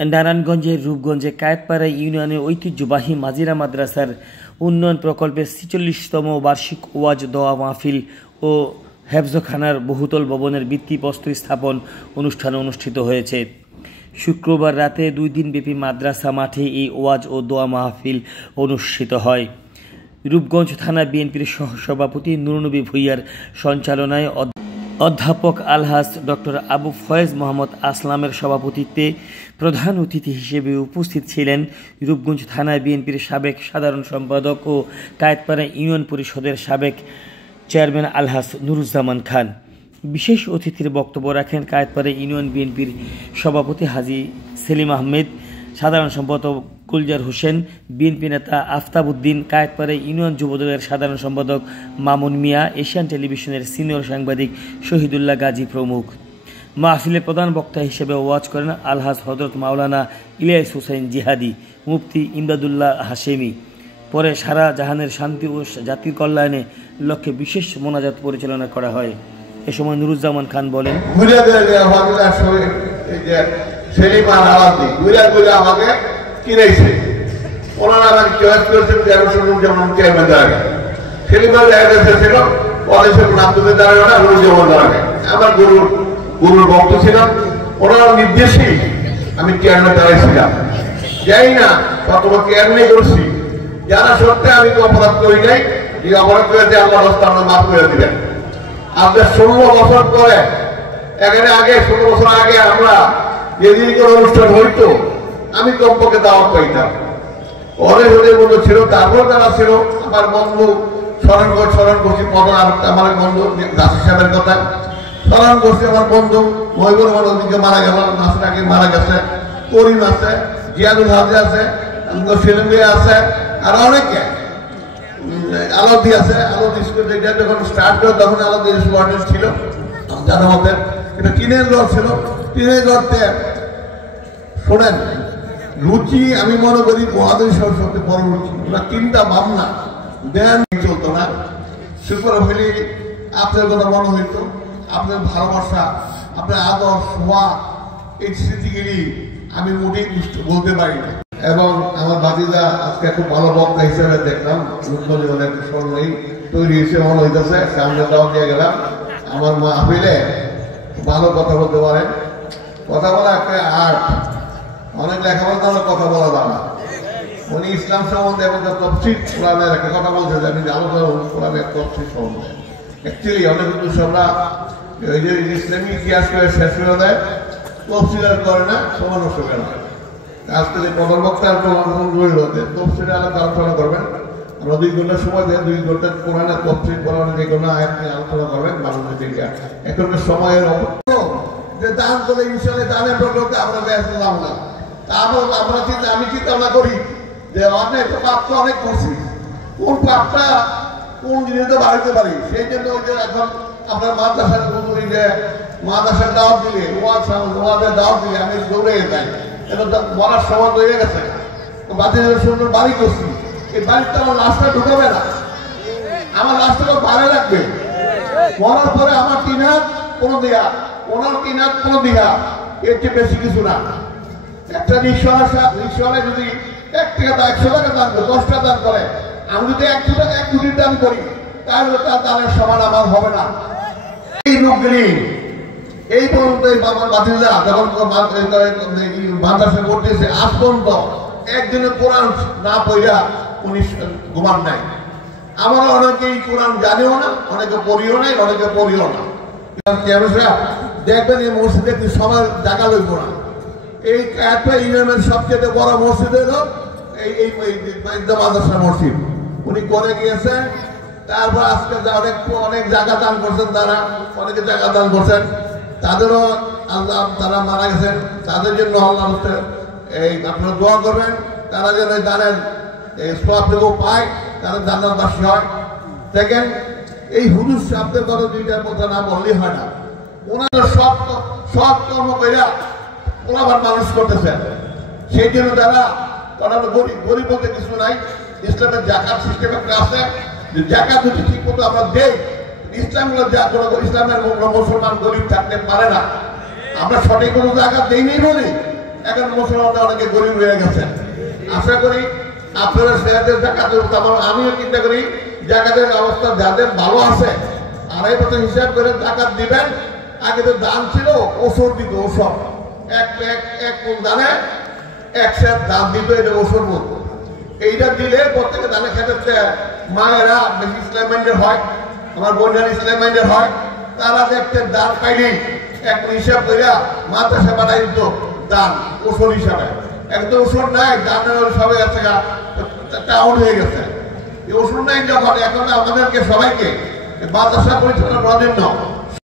নারায়ণগঞ্জের রূপগঞ্জে কায়েতপাড়া ইউনিয়নের ঐতিহ্যবাহী মাজিরা মাদ্রাসার উন্নয়ন প্রকল্পের ৪৬তম বার্ষিক ওয়াজ দোয়া মাহফিল ও হেফজখানার বহুতল ভবনের ভিত্তিপ্রস্তর স্থাপন অনুষ্ঠান অনুষ্ঠিত হয়েছে। শুক্রবার রাতে ২ দিনব্যাপী মাদ্রাসা মাঠে এই ওয়াজ ও দোয়া মাহফিল অনুষ্ঠিত হয়। রূপগঞ্জ থানা বিএনপির সহসভাপতি নুরনবী ভূঁইয়ার সঞ্চালনায় অধ্যাপক আলহাজ ডক্টর আবু ফয়েজ মোহাম্মদ আসলামের সভাপতিত্বে প্রধান অতিথি হিসেবে উপস্থিত ছিলেন রূপগঞ্জ থানা বিএনপির সাবেক সাধারণ সম্পাদক ও কায়েতপাড়া ইউনিয়ন পরিষদের সাবেক চেয়ারম্যান আলহাজ নুরুজ্জামান খান। বিশেষ অতিথির বক্তব্য রাখেন কায়েতপাড়া ইউনিয়ন বিএনপির সভাপতি হাজী সেলিম আহমেদ, সাধারণ সম্পাদক গুলজার হোসেন, বিএনপি নেতা আফতাব উদ্দিন, কায়েতপাড়া ইউনিয়ন যুবদলের সাধারণ সম্পাদক মামুন মিয়া, এশিয়ান টেলিভিশনের সিনিয়র সাংবাদিক শহীদুল্লাহ গাজী প্রমুখ। মাহফিলে প্রধান বক্তা হিসেবে ওয়াজ করেন আলহাজ হযরত মাওলানা ইলিয়াস হুসাইন জিহাদি, মুফতি ইমদাদুল্লাহ হাশেমি। পরে সারা জাহানের শান্তি ও জাতির কল্যাণে লক্ষ্যে বিশেষ মোনাজাত পরিচালনা করা হয়। এ সময় নুরুজ্জামান খান বলেন, আমাকে কিনেছে ওনারা আমাকে চয়েস করেছেন যেমন চেয়ারম্যান দাঁড়াবে সেলিমার অ্যাড্রেসে ছিল নামদুদের দাঁড়াবে না নুরুজ্জামান দাঁড়াবে। আমার গুরুর ভক্ত ছিলাম, ওনার নির্দেশেই আমি চেয়ারম্যান দাঁড়াইছিলাম। যাই না তোমাকে এমনি করছি যারা সত্যি আমি তো অপরাধ করি নাই, যে অপরাধ করেছে আমার রাস্তা মাফ করে দিলেন। আপনার ১৬ বছর পরে এখানে আগে ১৬ বছর আগে আমরা যেদিন কোনো অনুষ্ঠান হইতো আমি কমপক্ষে দাওয়াত পাইতাম। অনেক ওদের মধ্যে ছিল, তারপর যারা ছিল আমার বন্ধু স্মরণ করছি পদন, আমার বন্ধু নাসির সাহেবের কথা স্মরণ করছি। আমার বন্ধু মহিবুর রহমান ওদিকে মারা গেল, নাসির আগে মারা গেছে, করিম আছে, জিয়াদুল হাজি আছে, সেলিম আছে, আর অনেকে আলাউদ্দি আছে। আলাউদ্দি স্কুল যখন স্টার্ট করে তখন আলাউদ্দি স্টুডেন্ট ছিল যাদের মধ্যে এটা টিনের ঘর ছিল। টিনের ঘরতে শোনেন রুচি আমি মনে করি মহাদেশ সবচেয়ে বড় রুচি। ওরা চিন্তা ভাবনা ধ্যান চলতো না। সুপার হইলে আপনার কথা মনে হইত, আপনার ভালোবাসা, আপনার আদর সোয়া, এই স্মৃতিগুলি আমি মোটেই বলতে পারি না। এবং আমার ভাতিজা আজকে খুব ভালো বক্তা হিসেবে দেখলাম, অনেক স্মরণই তৈরি হয়েছে মনে হইতেছে। সামনে দাও দিয়ে গেলাম, আমার মা আপিলে ভালো কথা বলতে পারেন। কথা বলা একটা আর্ট, অনেক লেখাপড়া তাহলে কথা বলা যাবে। উনি ইসলাম সম্বন্ধে এবং তফসির কোরআনের একটা কথা বলছে যে আমি আলোচনা কোরআনের তফসির সম্বন্ধে অ্যাকচুয়ালি অনেক কিন্তু আমরা ওই যে ইসলামী ইতিহাস করে শেষ করে দেয়, তফসিল আর করে না, সমান নষ্ট করে না। আজকে যে প্রধান বক্তার রইল যে তফসিলে আলাদা আলোচনা করবেন। আমরা 2 ঘন্টার সময় দেয়, 2 ঘন্টা কোরআনের তফসিল কোরআনের যে কোনো আয়াত নিয়ে আলোচনা করবেন মানুষের দিকে। এখনকার সময়ের যে দান করে ইনশাল্লাহ দানের প্রকল্পে আমরা ব্যস্তাম না। আমি চিন্তা ভাবনা করি যে অনেক পাপ তো অনেক করছি, কোন পাপটা কোন জিনিসটা বাড়াইতে পারি। সেই জন্য ওই যে এখন আপনার মাদ্রাসার বলি যে মাদ্রাসার দাওয়াত দিলে ওয়াদের দাওয়াত দিলে আমি দৌড়ে যাই। এটা বলার সময় হয়ে গেছে। বাচ্চাদের সুন্দর বাড়ি করছি, এই বাড়িতে আমার রাস্তা ঢুকাবে না, আমার রাস্তাটা বাইরে রাখবে। মরার পরে আমার 3 হাত কোনো দিঘা, ওনার 3 হাত কোনো দিঘা, এর চেয়ে বেশি কিছু না। একটা রিক্সাওয়ালা যদি 1 টাকা 100 টাকা দান করে, 10 টাকা দান করে, আমি যদি 1 কোটি দান করি তাহলে তার দানের সমান আমার হবে না। এই লোকগুলি এই পর্যন্ত আমার বাতিলরা যখন মাদ্রাসা করতেছে আজ পর্যন্ত একদিনের কোরআন না পড়িয়া উনি ঘুমান নাই। আমরা অনেকেই কোরআন জানিও না, অনেকে পড়িও নাই, অনেকে পড়িও না। দেখবেন এই মসজিদে সবার জায়গা লইব না। এই কায়েতপাড়া ইউনিয়নের সবচেয়ে বড় মসজিদ হলো এই মাদ্রাসা মসজিদ। উনি করে গিয়েছেন। তারপর আজকে অনেক জায়গা দান করছেন, তারা অনেকে জায়গা দান করছেন, তাদেরও আল্লাহ তারা মারা গেছেন, তাদের জন্য আল্লাহ এই আপনারা দোয়া করবেন, তারা যেন এই দানের সওয়াব থেকেও পায়, তারা জান্নাতবাসী হয়। দেখেন এই হুজুর সাহেবদের কথা 2টা কথা না বললেই হয় না। ওনারা সব কর্ম কইরা ওনার মানুষ করতেছেন। সেই জন্য তারা গরিব বলতে কিছু নাই। ইসলামের জাকাত সিস্টেম একটা আছে, যে জাকাত যদি ঠিক মতো আমরা দেই, ইসলামের যা কোনো ইসলামের মুসলমান গরিব থাকতে পারে না। আমরা সঠিক কোনো জাকাত দেই নেই বলি এখন মুসলমানরা অনেকে গরিব হয়ে গেছেন। আশা করি আপনারা সেহাদের জাকাত, আমিও চিন্তা করি জাকাতের অবস্থা যাদের ভালো আছে 2.5% হিসাব করে জাকাত দিবেন। আগে তো দান ছিল ওষুধ দিত, ওষুধ এক দানে 1 সের দান দিত, এটা ওষুধ বলতো। এইটা দিলে প্রত্যেকে দানের ক্ষেত্রে মায়েরা বেশি ইসলাম মাইন্ডের হয়, আমার বোনরা ইসলাম মাইন্ডের হয়, তারা দেখতে দান পাইলেই এক হিসাব করে মাদ্রাসা পাঠাই দিত দান ওষুধ হিসাবে। একদম ওষুধ নাই, দানের সবাই আছে টাউন হয়ে গেছে। এই ওষুধ নাই যখন এখন আমাদেরকে সবাইকে মাদ্রাসা পরিচালনা করার জন্য